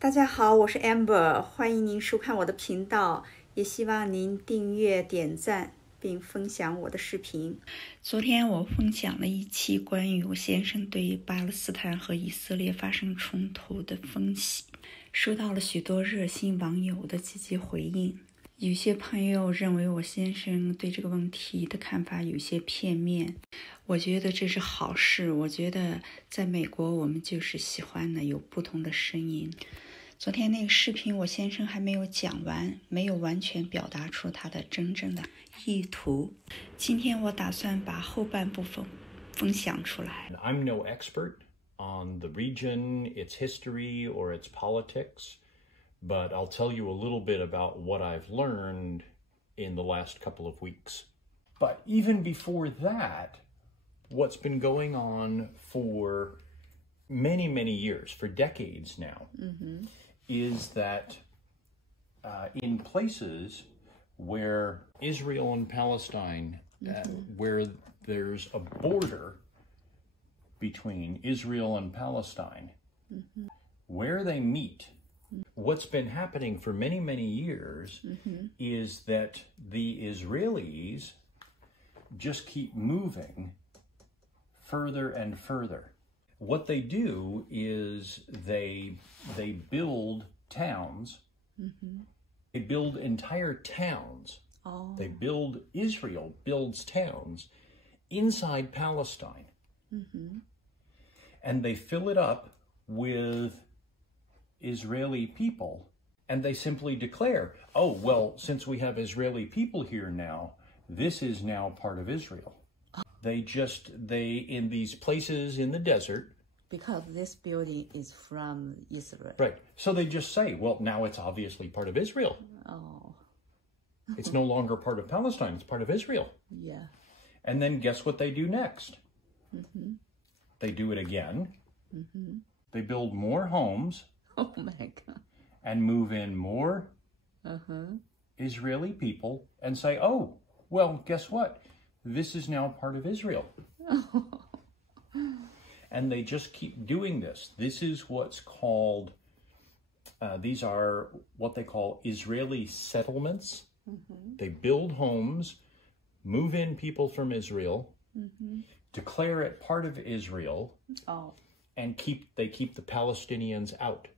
大家好，我是 Amber， 欢迎您收看我的频道，也希望您订阅、点赞并分享我的视频。昨天我分享了一期关于我先生对巴勒斯坦和以色列发生冲突的分析，收到了许多热心网友的积极回应。有些朋友认为我先生对这个问题的看法有些片面，我觉得这是好事。我觉得在美国我们就是喜欢有不同的声音。昨天那个视频我先生还没有讲完，没有完全表达出他的真正的意图。今天我打算把后半部分分享出来。 I'm no expert on the region, its history, or its politics, but I'll tell you a little bit about what I've learned in the last couple of weeks. But even before that, what's been going on for many, many years, for decades now, is that in places where Israel and Palestine, where there's a border between Israel and Palestine, where they meet, what's been happening for many, many years is that the Israelis just keep moving further and further. What they do is they build towns. They build entire towns. Israel builds towns inside Palestine. And they fill it up with Israeli people. And they simply declare, oh, well, since we have Israeli people here now, this is now part of Israel. They in these places in the desert. Because this building is from Israel. Right. So they just say, well, now it's obviously part of Israel. It's no longer part of Palestine. It's part of Israel. Yeah. And then guess what they do next? They do it again. They build more homes. Oh my God. And move in more Israeli people and say, oh, well, guess what? This is now part of Israel. And they just keep doing this. This is what's called, these are what they call Israeli settlements. They build homes, move in people from Israel, declare it part of Israel, and they keep the Palestinians out.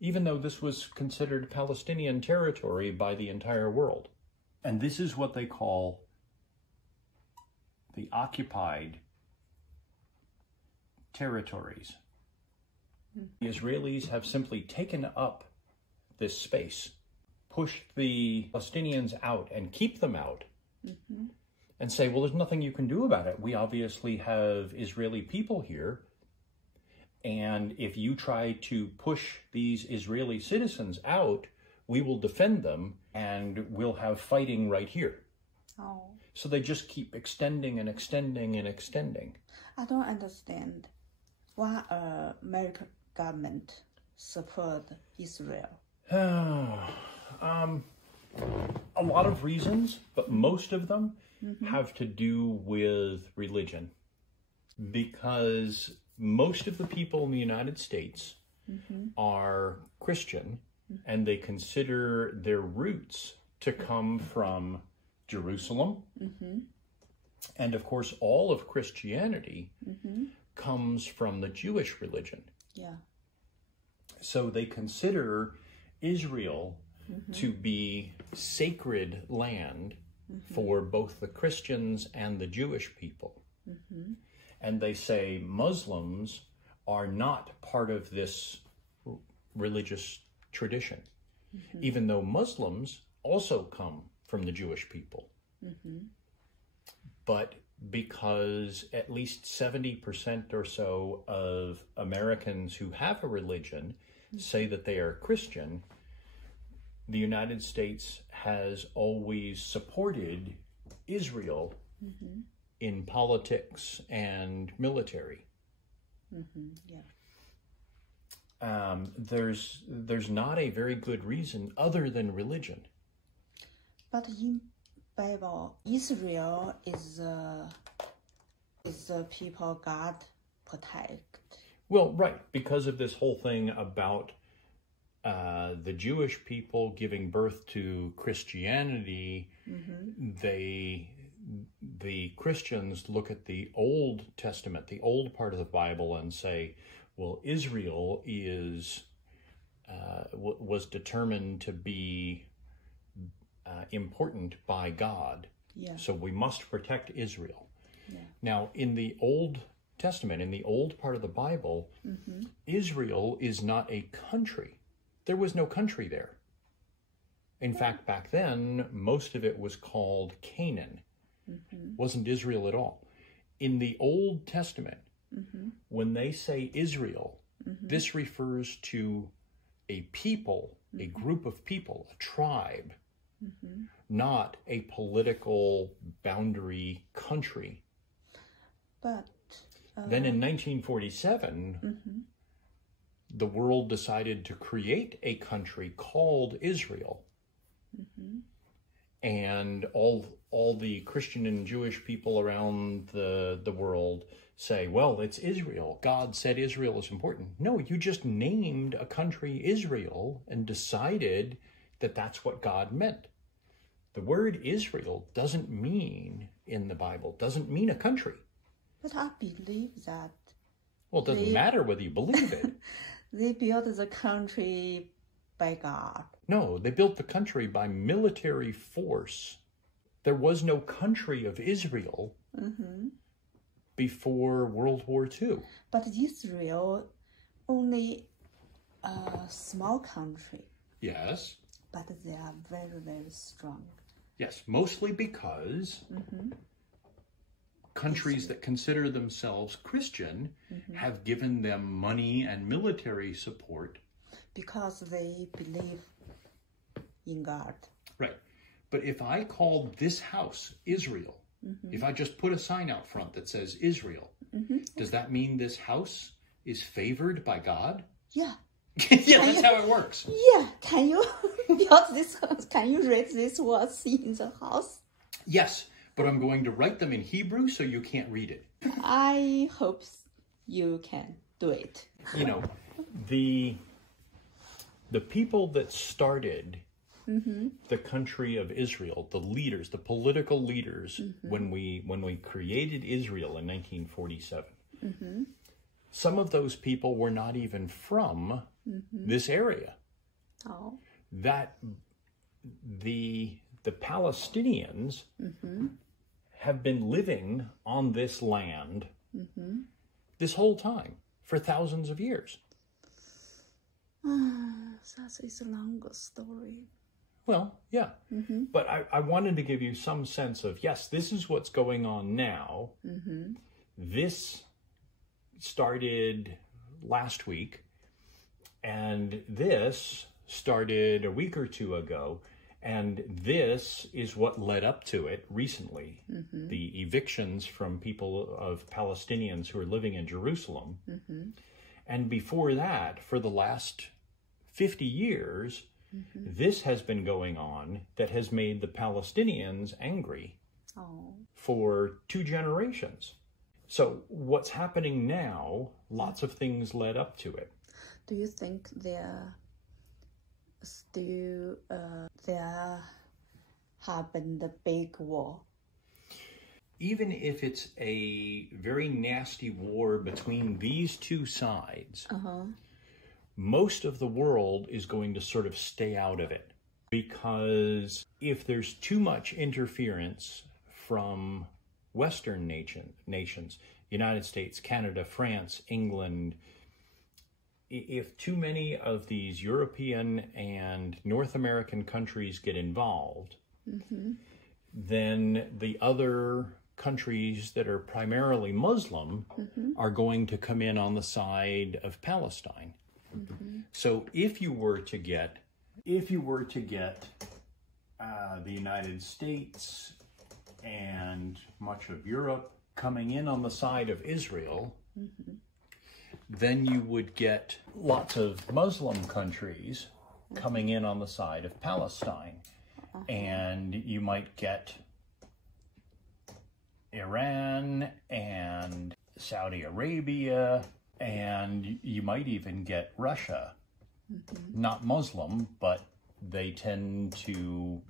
Even though this was considered Palestinian territory by the entire world. And this is what they call the occupied territories. The Israelis have simply taken up this space, pushed the Palestinians out and keep them out, and say, well, there's nothing you can do about it. We obviously have Israeli people here, and if you try to push these Israeli citizens out, we will defend them and we'll have fighting right here. So they just keep extending and extending and extending. I don't understand why American government support Israel. A lot of reasons, but most of them have to do with religion. Because most of the people in the United States are Christian, and they consider their roots to come from Jerusalem. And of course, all of Christianity comes from the Jewish religion. Yeah. So they consider Israel to be sacred land for both the Christians and the Jewish people. And they say Muslims are not part of this religious tradition, even though Muslims also come from the Jewish people. But because at least 70% or so of Americans who have a religion say that they are Christian, the United States has always supported Israel in politics and military. There's not a very good reason other than religion. But in Bible, Israel is the people God protect. Well, right, because of this whole thing about the Jewish people giving birth to Christianity, the Christians look at the Old Testament, the old part of the Bible, and say, well, Israel was determined to be important by God. Yeah. So we must protect Israel. Yeah. Now, in the Old Testament, in the old part of the Bible, Israel is not a country. There was no country there. In fact, back then, most of it was called Canaan. Wasn't Israel at all. In the Old Testament, when they say Israel, this refers to a people, a group of people, a tribe, not a political boundary country. But then in 1947, the world decided to create a country called Israel. And all the Christian and Jewish people around the world say, well, it's Israel. God said Israel is important. No, you just named a country Israel and decided that that's what God meant. The word Israel doesn't mean, in the Bible, doesn't mean a country. But I believe that. Well, it doesn't matter whether you believe it. They built the country by God. No, they built the country by military force. There was no country of Israel before World War II. But Israel only a small country. Yes. But they are very, very strong. Yes, mostly because countries that consider themselves Christian have given them money and military support. Because they believe in God. Right. But if I called this house Israel, if I just put a sign out front that says Israel, does that mean this house is favored by God? Yeah. Yeah, that's how it works. Yeah. Can you build this house? Can you read these words in the house? Yes, but I'm going to write them in Hebrew so you can't read it. I hope you can do it. You know, the people that started the country of Israel, the leaders, the political leaders, when we created Israel in 1947, some of those people were not even from this area. Oh. That the Palestinians have been living on this land this whole time for thousands of years. That is a longer story. Well, yeah. But I wanted to give you some sense of, yes, this is what's going on now. This started last week, and this started a week or two ago, and this is what led up to it recently. The evictions from people of Palestinians who are living in Jerusalem. And before that, for the last 50 years, this has been going on that has made the Palestinians angry for 2 generations. So what's happening now, lots of things led up to it. Do you think there happened a big war? Even if it's a very nasty war between these two sides, most of the world is going to sort of stay out of it. Because if there's too much interference from Western nations, United States, Canada, France, England, if too many of these European and North American countries get involved, then the other countries that are primarily Muslim are going to come in on the side of Palestine. So if you were to get the United States and much of Europe coming in on the side of Israel, then you would get lots of Muslim countries coming in on the side of Palestine. And you might get Iran and Saudi Arabia, and you might even get Russia not Muslim, but they tend to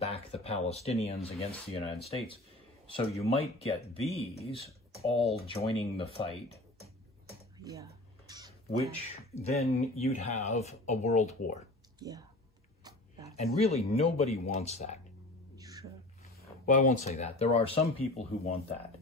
back the Palestinians against the United States. So you might get these all joining the fight, which then you'd have a world war. And really, nobody wants that. Well, I won't say that. There are some people who want that.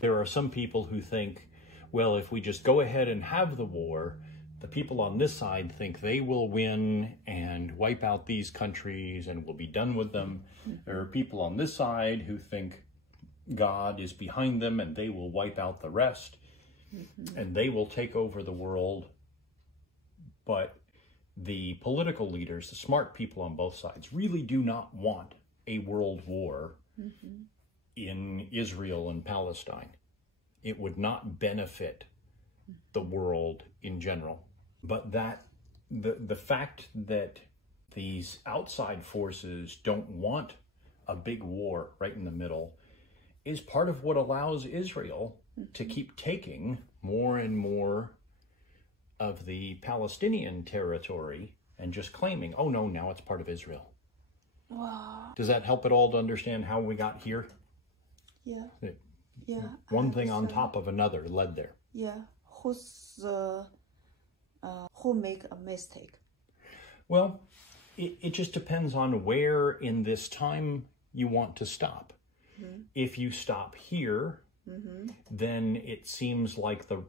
There are some people who think, well, if we just go ahead and have the war, the people on this side think they will win and wipe out these countries and we'll be done with them. There are people on this side who think God is behind them and they will wipe out the rest and they will take over the world. But the political leaders, the smart people on both sides, really do not want a world war in Israel and Palestine. It would not benefit the world in general. But that the fact that these outside forces don't want a big war right in the middle is part of what allows Israel to keep taking more and more of the Palestinian territory and just claiming, oh no, now it's part of Israel. Wow. Does that help at all to understand how we got here? One thing on top of another led there. Who make a mistake? Well, it just depends on where in this time you want to stop. If you stop here, then it seems like the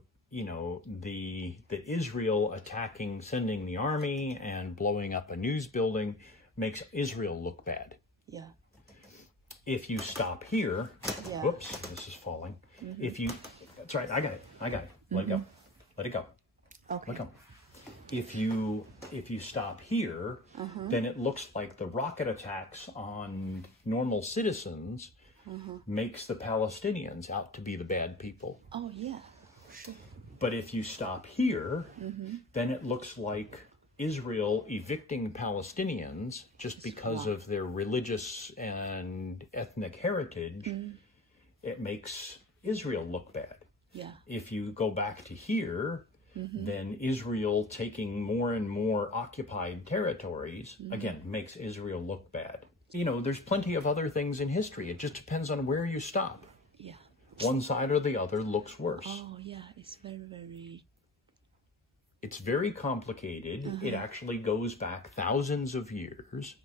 Israel attacking, sending the army and blowing up a news building makes Israel look bad. If you stop here, whoops, this is falling. That's right, I got it. Let it go. Let it go. Okay. Let go. If you stop here, then it looks like the rocket attacks on normal citizens makes the Palestinians out to be the bad people. Oh, yeah, sure. But if you stop here, then it looks like Israel evicting Palestinians just because of their religious and ethnic heritage, it makes Israel look bad. If you go back to here, then Israel taking more and more occupied territories, again, makes Israel look bad. There's plenty of other things in history. It just depends on where you stop. One side or the other looks worse. Oh, yeah, it's very... It's very complicated. It actually goes back thousands of years.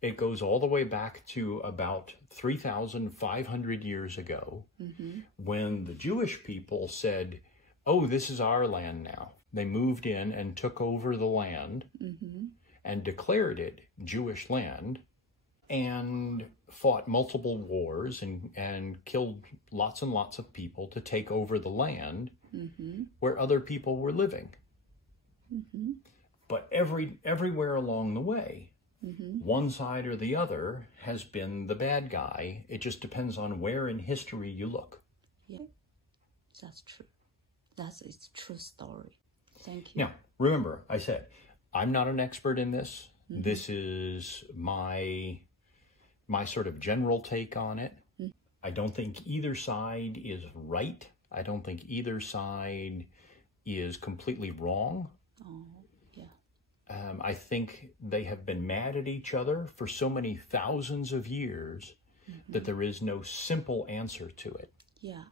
It goes all the way back to about 3,500 years ago when the Jewish people said, oh, this is our land now. They moved in and took over the land and declared it Jewish land and fought multiple wars and killed lots and lots of people to take over the land where other people were living. But everywhere along the way, one side or the other has been the bad guy. It just depends on where in history you look. That's true. That's its true story. Thank you. Now, remember, I said, I'm not an expert in this. This is my sort of general take on it. I don't think either side is right. I don't think either side is completely wrong. I think they have been mad at each other for so many thousands of years that there is no simple answer to it.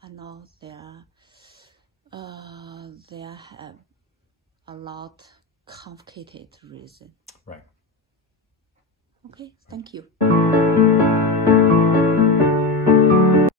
I know there have a lot complicated reason. Right. Okay, thank you.